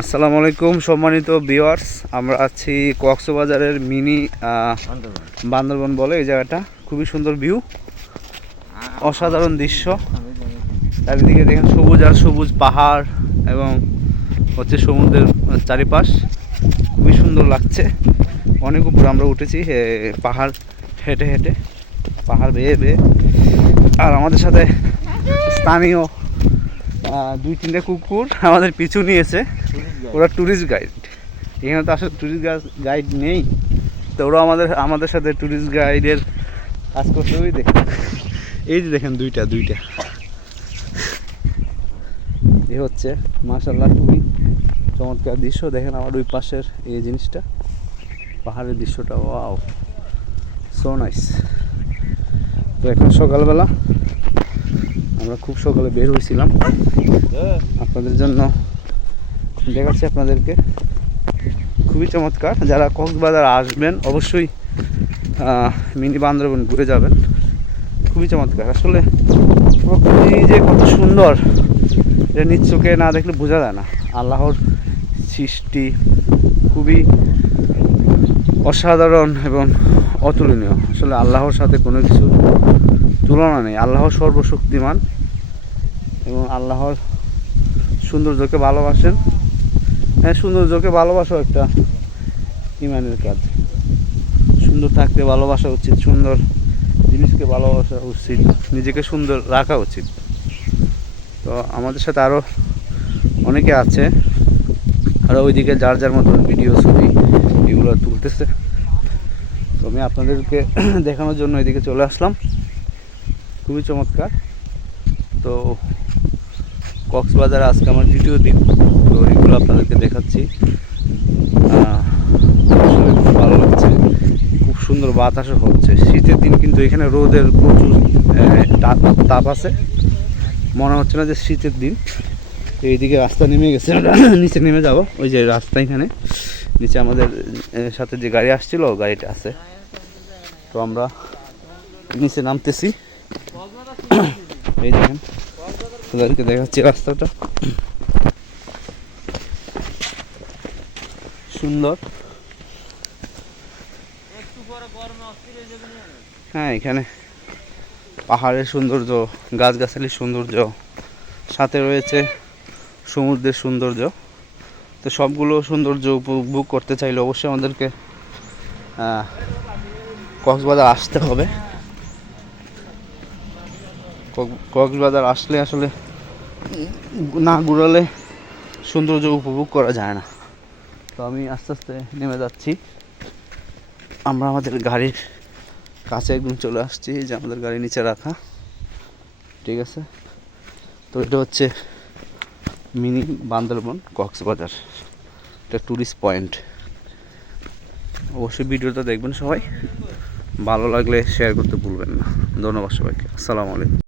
আসসালামু আলাইকুম সম্মানিত ভিউয়ার্স, আমরা আছি কক্সবাজারের মিনি বান্দরবন বলে এই জায়গাটা। খুবই সুন্দর ভিউ, অসাধারণ দৃশ্য। চারিদিকে দেখেন সবুজ আর সবুজ পাহাড় এবং হচ্ছে সমুদ্রের চারিপাশ। খুবই সুন্দর লাগছে। অনেক উপরে আমরা উঠেছি পাহাড় হেঁটে হেঁটে, পাহাড় বেয়ে বেয়ে। আর আমাদের সাথে স্থানীয় 2-3টা কুকুর আমাদের পিছু নিয়েছে। ওরা ট্যুরিস্ট গাইড। এখানে তো আসলে ট্যুরিস্ট গাইড নেই, তো ওরা আমাদের সাথে ট্যুরিস্ট গাইডের কাজ করতে হবে। দেখেন এই যে দেখেন দুইটা এ হচ্ছে মাশাআল্লাহ খুবই চমৎকার দৃশ্য। দেখেন আমার ওই পাশের এই জিনিসটা, পাহাড়ের দৃশ্যটা, ওয়াও, সো নাইস। তো এখন সকালবেলা আমরা খুব সকালে বের হয়েছিলাম আপনাদের জন্য দেখাচ্ছি আপনাদেরকে। খুবই চমৎকার। যারা কক্সবাজার আসবেন অবশ্যই মিনি বান্দরবন ঘুরে যাবেন। খুবই চমৎকার। আসলে প্রকৃতি যে কত সুন্দর এটা নিজ চোখে না দেখলে বোঝা যায় না। আল্লাহর সৃষ্টি খুবই অসাধারণ এবং অতুলনীয়। আসলে আল্লাহর সাথে কোনো কিছু তুলনা নেই। আল্লাহ সর্বশক্তিমান এবং আল্লাহর সৌন্দর্যকে ভালোবাসেন। হ্যাঁ, সৌন্দর্যকে ভালোবাসা একটা ইমানের কাজ। সুন্দর থাকতে ভালোবাসা উচিত, সুন্দর জিনিসকে ভালোবাসা উচিত, নিজেকে সুন্দর রাখা উচিত। তো আমাদের সাথে আরও অনেকে আছে, আরও ওইদিকে যার যার মতো ভিডিও ছবি এগুলো তুলতেছে। তো আমি আপনাদেরকে দেখানোর জন্য এদিকে চলে আসলাম। খুবই চমৎকার। তো কক্সবাজার আজকে আমার দ্বিতীয় দিন, তো এগুলো আপনাদেরকে দেখাচ্ছি। খুব ভালো লাগছে, খুব সুন্দর বাতাসও হচ্ছে। শীতের দিন কিন্তু এখানে রোদের প্রচুর তাপ আছে, মনে হচ্ছে না যে শীতের দিন। এইদিকে রাস্তা নেমে গেছে, আমরা নিচে নেমে যাব। ওই যে রাস্তা এখানে নিচে আমাদের সাথে যে গাড়ি আসছিল গাড়িটা আছে। তো আমরা নিচে নামতেছি। এই দেখেন ওদেরকে দেখাচ্ছি রাস্তাটা, সুন্দর। হ্যাঁ, এখানে পাহাড়ের সৌন্দর্য, গাছগাছালির সৌন্দর্য, সাথে রয়েছে সমুদ্রের সৌন্দর্য। তো সবগুলো সৌন্দর্য উপভোগ করতে চাইলে অবশ্যই আমাদেরকে কক্সবাজার আসতে হবে। কক্সবাজার আসলে আসলে না ঘুরালে সৌন্দর্য উপভোগ করা যায় না। তো আমি আস্তে আস্তে নেমে যাচ্ছি। আমরা আমাদের গাড়ির কাছে একদম চলে আসছি, যে আমাদের গাড়ি নিচে রাখা, ঠিক আছে। তো এটা হচ্ছে মিনি বান্দরবন কক্সবাজার, এটা ট্যুরিস্ট পয়েন্ট। অবশ্যই ভিডিওটা দেখবেন সবাই, ভালো লাগলে শেয়ার করতে ভুলবেন না। ধন্যবাদ সবাইকে। আসসালামু আলাইকুম।